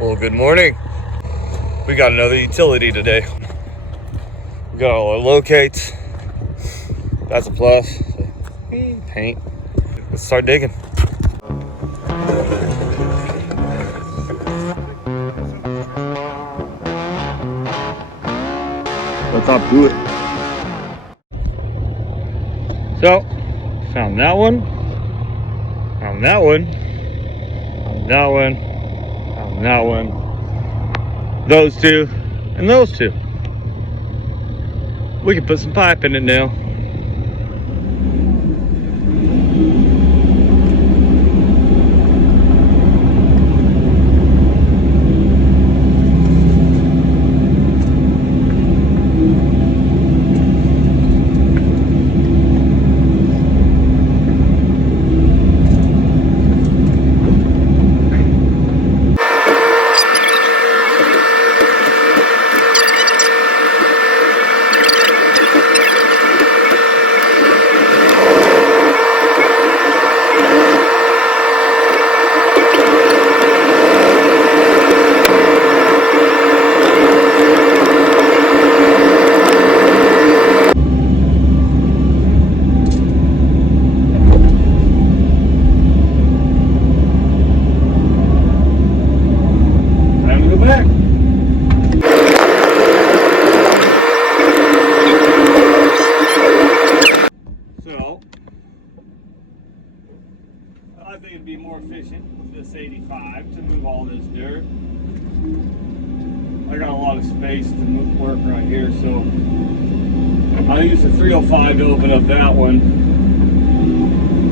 Well, good morning. We got another utility today. We got all our locates. That's a plus. Paint. Let's start digging. Let's hop to it. So, found that one. Found that one. Found that one. Found that one. Those two. And those two. We can put some pipe in it now. I think it'd be more efficient with this 85 to move all this dirt. I got a lot of space to work right here, so I use the 305 to open up that one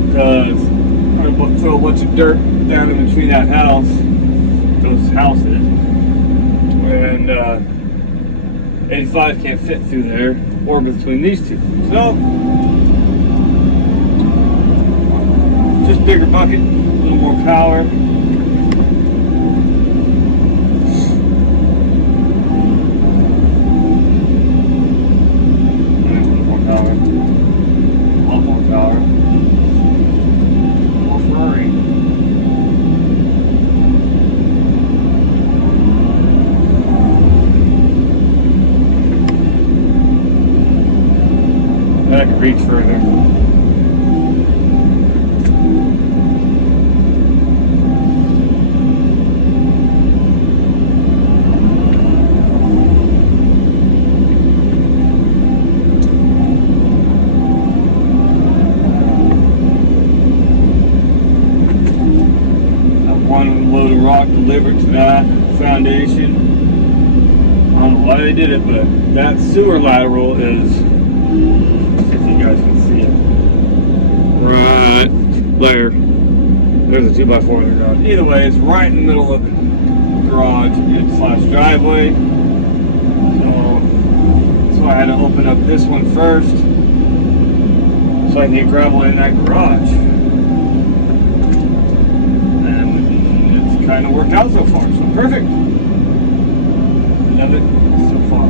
because I'm going to throw a bunch of dirt down in between that house, those houses, and 85 can't fit through there or between these two. So just bigger bucket, a little more power. A little more power. A lot more power. More Ferrari. And I can reach further. Rock delivered to that foundation. I don't know why they did it, but that sewer lateral is, let's see if you guys can see it, right there. There's a 2x4 in the garage. Either way, it's right in the middle of the garage slash driveway. So I had to open up this one first so I can get gravel in that garage. Kind of worked out so far, so perfect. Love it so far.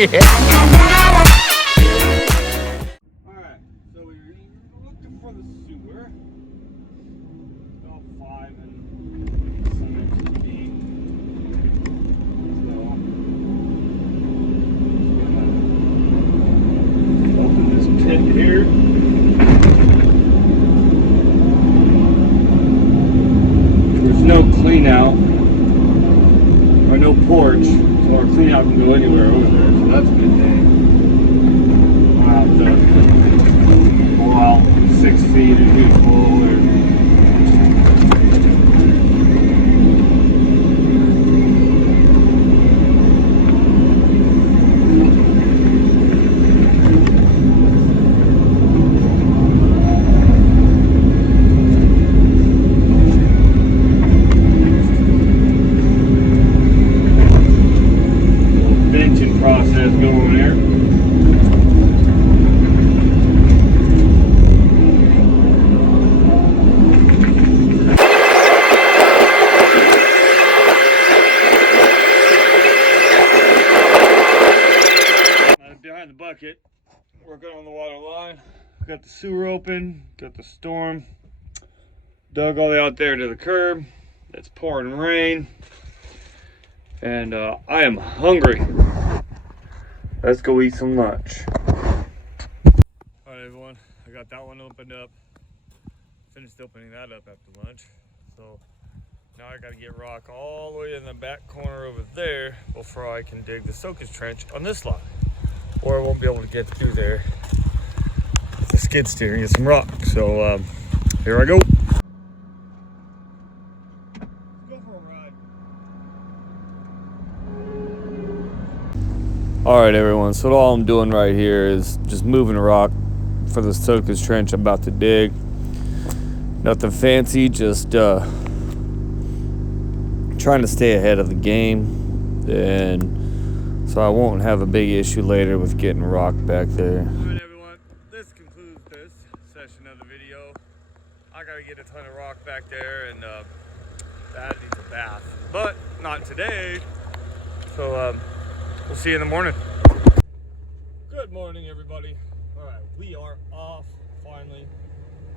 Alright, so we were looking for the sewer. About 5 and some inches deep. So, open this pit here. There's no clean out or no porch, so our clean out can go anywhere over there, so that's a good thing. I'll have to pull out 6 feet and do full or process going there. Behind the bucket, working on the water line. Got the sewer open, got the storm. Dug all the way out there to the curb. It's pouring rain. And I am hungry. Let's go eat some lunch. Alright everyone, I got that one opened up. Finished opening that up after lunch. So now I gotta get rock all the way in the back corner over there before I can dig the soakage trench on this lot. Or I won't be able to get through there with the skid steer and get some rock. So here I go. Alright everyone, so all I'm doing right here is just moving rock for the soakage trench I'm about to dig. Nothing fancy, just trying to stay ahead of the game, and so I won't have a big issue later with getting rock back there. Alright everyone, this concludes this session of the video. I gotta get a ton of rock back there, and that needs a bath, but not today. So we'll see you in the morning. Good morning, everybody. All right, we are off finally.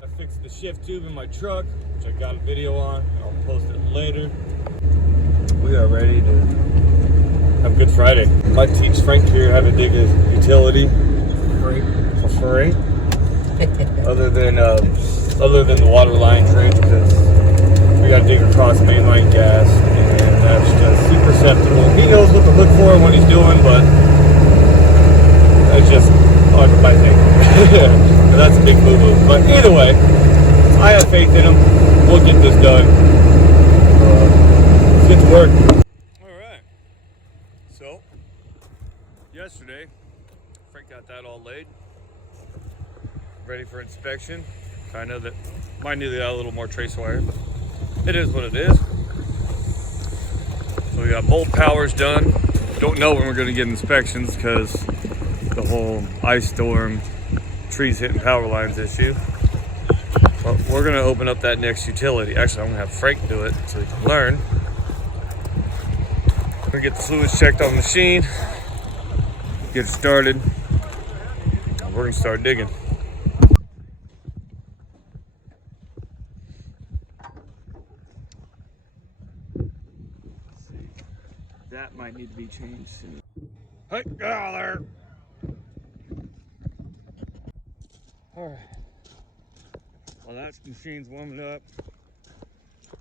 I fixed the shift tube in my truck, which I got a video on. I'll post it later. We are ready to have Good Friday. I teach Frank here how to dig a utility for free. other than the water line trench, because we got to dig across mainline gas, and that's just super susceptible. He knows what to look for and what he's doing, but it's just my thing. That's a big boo-boo. But either way, I have faith in him. We'll get this done. Let's get to work. Alright. So, yesterday, Frank got that all laid. Ready for inspection. I know that mine needed a little more trace wire, but it is what it is. So we got bolt powers done. Don't know when we're going to get inspections because the whole ice storm, trees hitting power lines issue. But we're going to open up that next utility. Actually, I'm going to have Frank do it so he can learn. We're going to get the fluids checked on the machine, get it started, and we're going to start digging. That might need to be changed soon. Hey, get out of there! Alright. Well, that machine's warming up.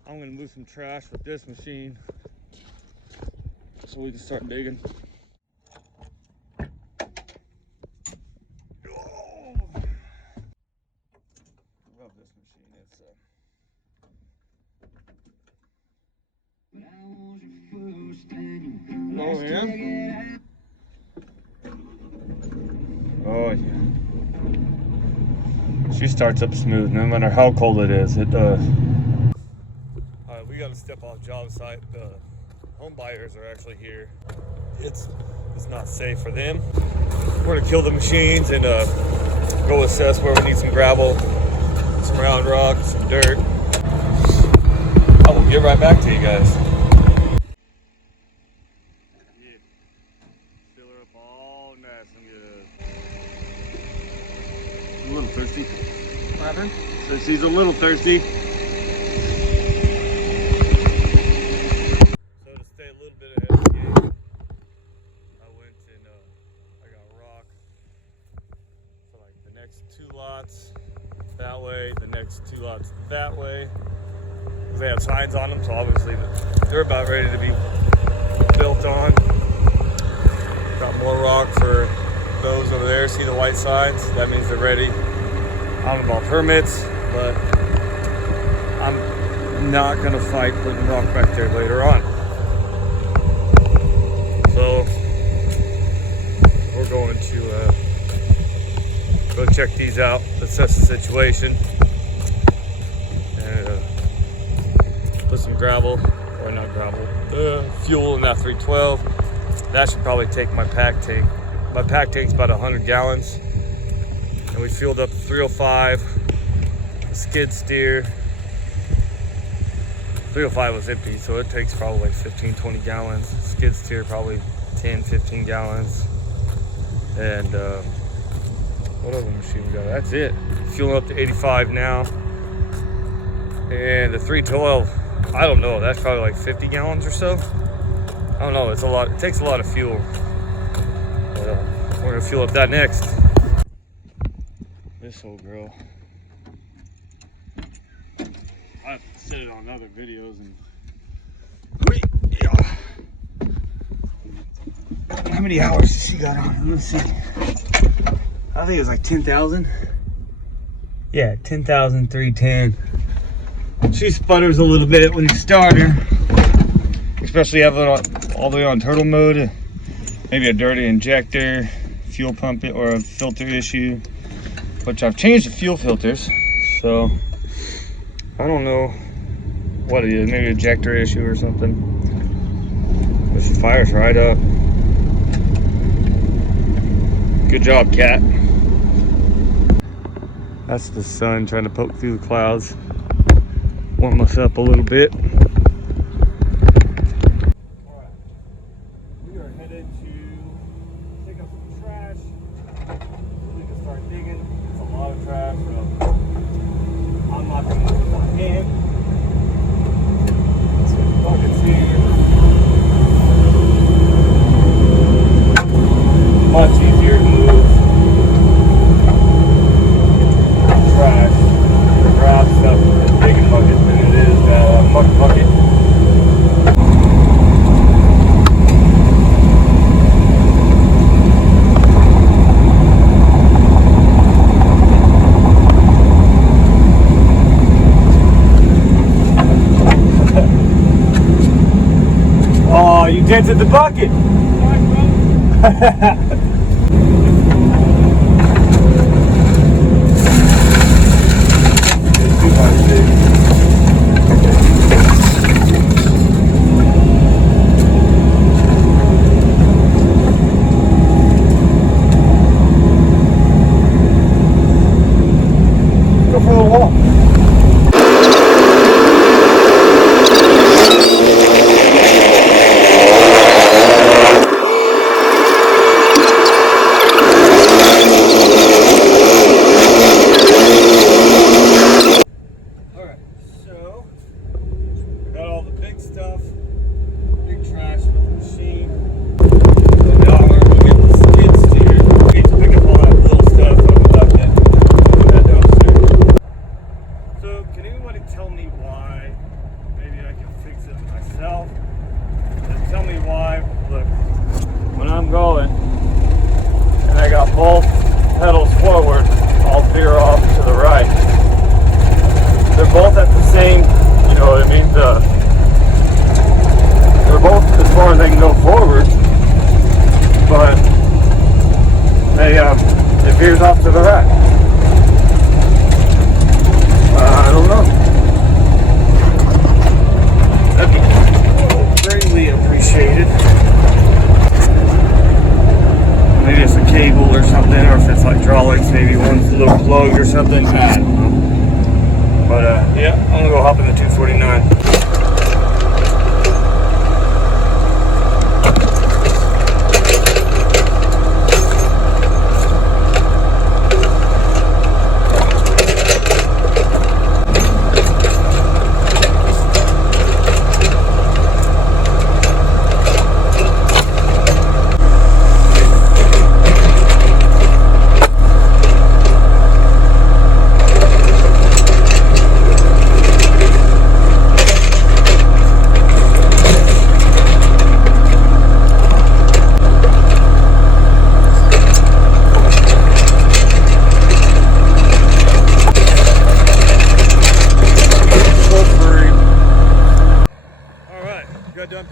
I'm gonna move some trash with this machine so we can start digging. Oh. I love this machine. It's oh yeah? Oh yeah. She starts up smooth no matter how cold it is. It does. Alright, we gotta step off job site. The home buyers are actually here. It's not safe for them. We're gonna kill the machines and go assess where we need some gravel, some round rock, some dirt. I will get right back to you guys. Fill her up all thirsty. What happened? So she's a little thirsty. So to stay a little bit ahead of the game, I went and I got rock for like the next 2 lots that way, the next 2 lots that way. They have signs on them, so obviously they're about ready to be built on. Got more rock for those over there. See the white signs? That means they're ready. I don't know about permits, but I'm not gonna fight putting rock back there later on. So we're going to go check these out, assess the situation, and put some gravel, or not gravel, fuel in that 312. That should probably take my pack tank. My pack tank's about 100 gallons. And we filled up the 305, the skid steer. 305 was empty, so it takes probably like 15, 20 gallons. Skid steer probably 10, 15 gallons. And what other machine we got? That's it. Fueling up to 85 now. And the 312, I don't know, that's probably like 50 gallons or so. I don't know, it's a lot. It takes a lot of fuel. But, we're gonna fuel up that next. This old girl. I've said it on other videos and how many hours has she got on? Let's see. I think it was like 10,000. Yeah, 10,310. She sputters a little bit when you start her. Especially have it all the way on turtle mode. Maybe a dirty injector, fuel pump or a filter issue. Which I've changed the fuel filters. So I don't know what it is. Maybe an ejector issue or something. But she fires right up. Good job, Cat. That's the sun trying to poke through the clouds. Warm us up a little bit. Alright. We are headed to pick up some trash. We can start digging. It's a lot of trash, so I'm not going to use my hand. Let's get the buckets here. Much easier to move trash, grab stuff with a digging bucket than it is a muck bucket. Oh, you dented the bucket! Go for the wall. Tell me why. Look, when I'm going and I got both pedals forward, I'll veer off to the right. They're both at the same, you know what I mean? They're both as far as they can go forward, but it veers off to the right. I don't know. That'd be greatly appreciated. Maybe it's a cable or something, or if it's hydraulics, maybe one's a little plugged or something. I don't know. But yeah, I'm gonna go hop in the 249.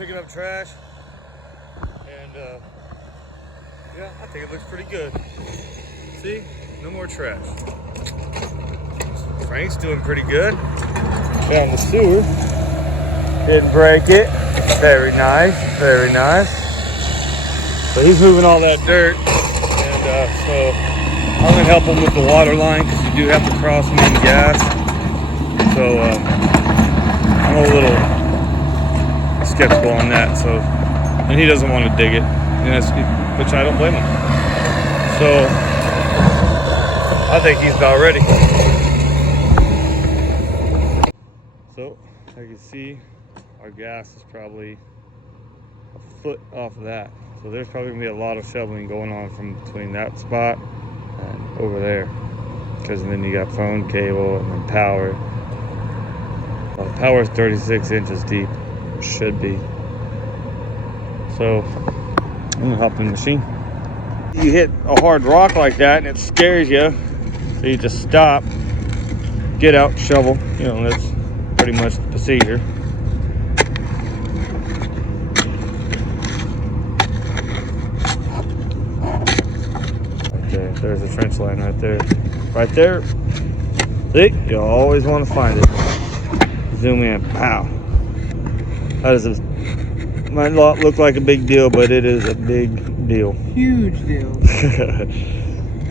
picking up trash, and yeah, I think it looks pretty good. See, no more trash. Frank's doing pretty good. Found the sewer. Didn't break it. Very nice, very nice. So he's moving all that dirt, and so I'm gonna help him with the water line because you do have to cross main gas. So I'm a little skeptical on that. So, and he doesn't want to dig it, which I don't blame him. So I think he's about ready. So as you can see, our gas is probably a foot off of that. So there's probably gonna be a lot of shoveling going on from between that spot and over there. Because then you got phone cable and then power. Well, the power is 36 inches deep. Should be. So I'm gonna hop in the machine. You hit a hard rock like that and it scares you. So you just stop, get out, shovel. You know, that's pretty much the procedure. There's a trench line right there. Right there. See? You always want to find it. Zoom in. Pow. That is might not look like a big deal, but it is a big deal. Huge deal.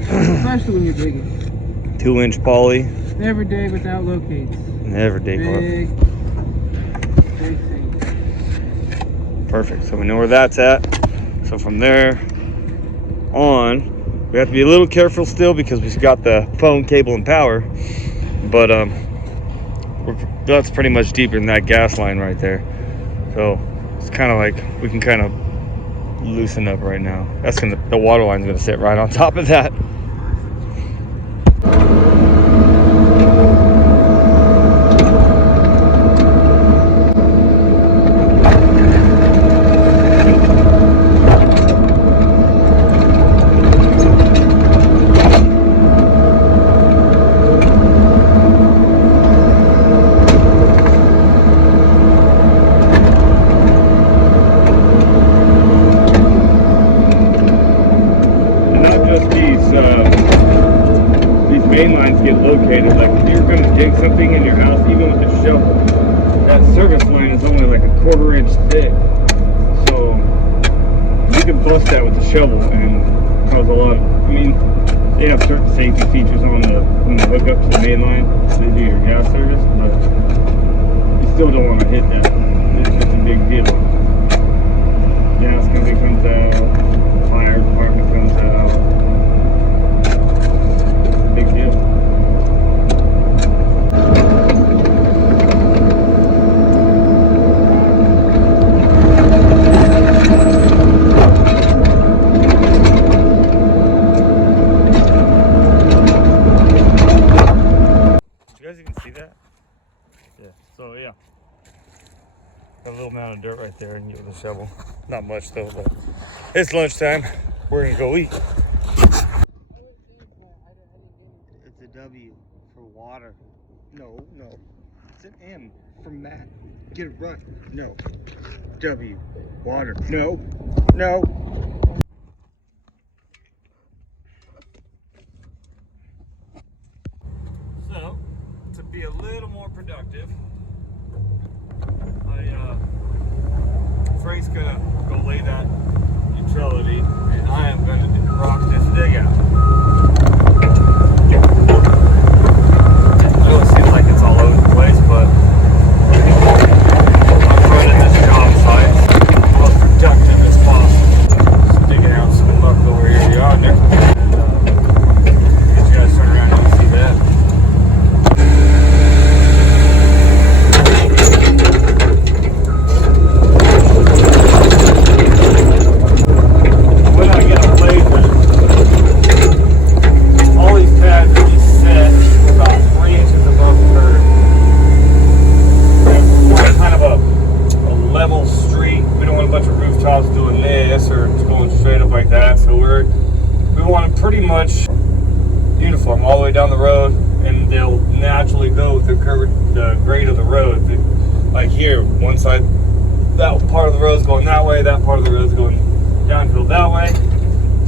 Especially when you're digging. 2-inch poly. Never dig without locates. Never dig. Big thing. Perfect. So we know where that's at. So from there on, we have to be a little careful still because we've got the phone cable and power, but that's pretty much deeper than that gas line right there. So it's kind of like we can kind of loosen up right now. That's gonna, the water line's gonna sit right on top of that. Main lines get located. Like if you're going to dig something in your house, even with a shovel, that service line is only like a 1/4 inch thick. So you can bust that with a shovel and cause a lot of, I mean, they have certain safety features on when you hook up to the main line to do your gas service, but you still don't want to hit that. It's a big deal. Gas company comes out, fire department comes out. Big deal. You guys even see that? Yeah. So yeah. Got a little amount of dirt right there and get with a shovel. Not much though, but it's lunchtime. We're gonna go eat. It's a W for water. No. It's an M for Matt. Get it right. No. W. Water. No. So, to be a little more productive, Frank's gonna go lay that utility, and I am gonna rock this dig out. I know it seems like it's all over the place, but I'm running this job site as most productive as possible. Just digging out some muck over here yonder. Get you guys turn around and see that. Pretty much uniform all the way down the road, and they'll naturally go with the grade of the road. Like here, one side that part of the road's going that way, that part of the road's going downhill that way.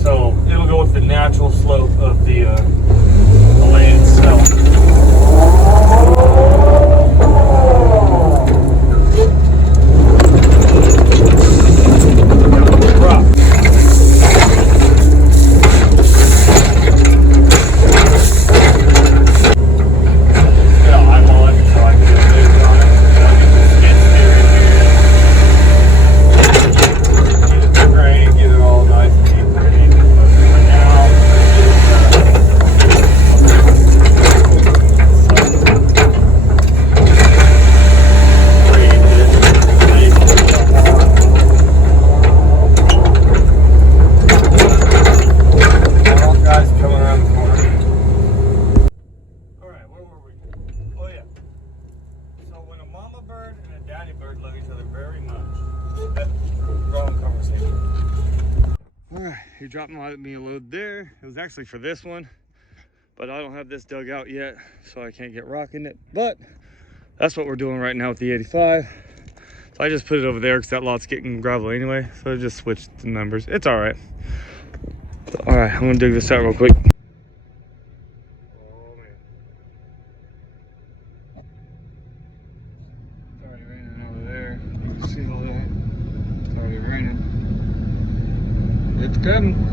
So it'll go with the natural slope of the land itself. He dropped me a load there. It was actually for this one, but I don't have this dug out yet, so I can't get rocking it. But that's what we're doing right now with the 85. So I just put it over there because that lot's getting gravel anyway. So I just switched the numbers. It's all right. All right, I'm gonna dig this out real quick. Oh man. It's already raining over there. You can see all that. It's already raining. It's coming.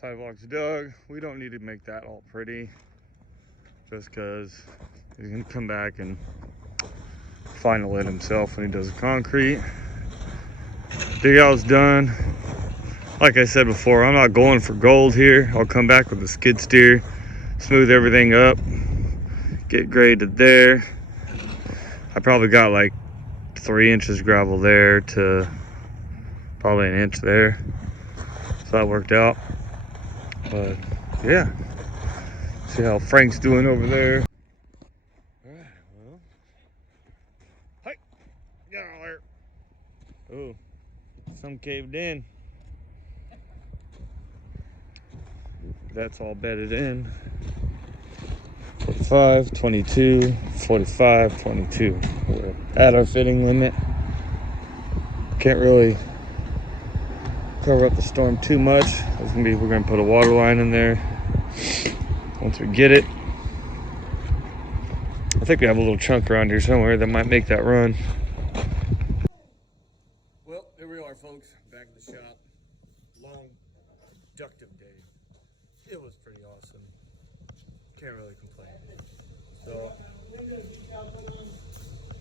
Sidewalk's dug. We don't need to make that all pretty just because he's gonna come back and final it himself when he does the concrete. Digout's done. Like I said before, I'm not going for gold here. I'll come back with a skid steer, smooth everything up, get graded there. I probably got like 3 inches gravel there to probably an inch there, so that worked out. But yeah, see how Frank's doing over there. All right, well, hey, get out there. Oh, some caved in. That's all bedded in. 45, 22, 45, 22. We're at our fitting limit. Can't really cover up the storm too much. We're gonna put a water line in there once we get it. I think we have a little chunk around here somewhere that might make that run. Well, there we are, folks, back at the shop. Long, productive day. It was pretty awesome. Can't really complain. So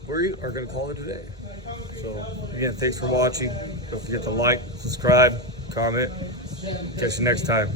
we are gonna call it a day. So again, thanks for watching. Don't forget to like, subscribe, comment. Catch you next time.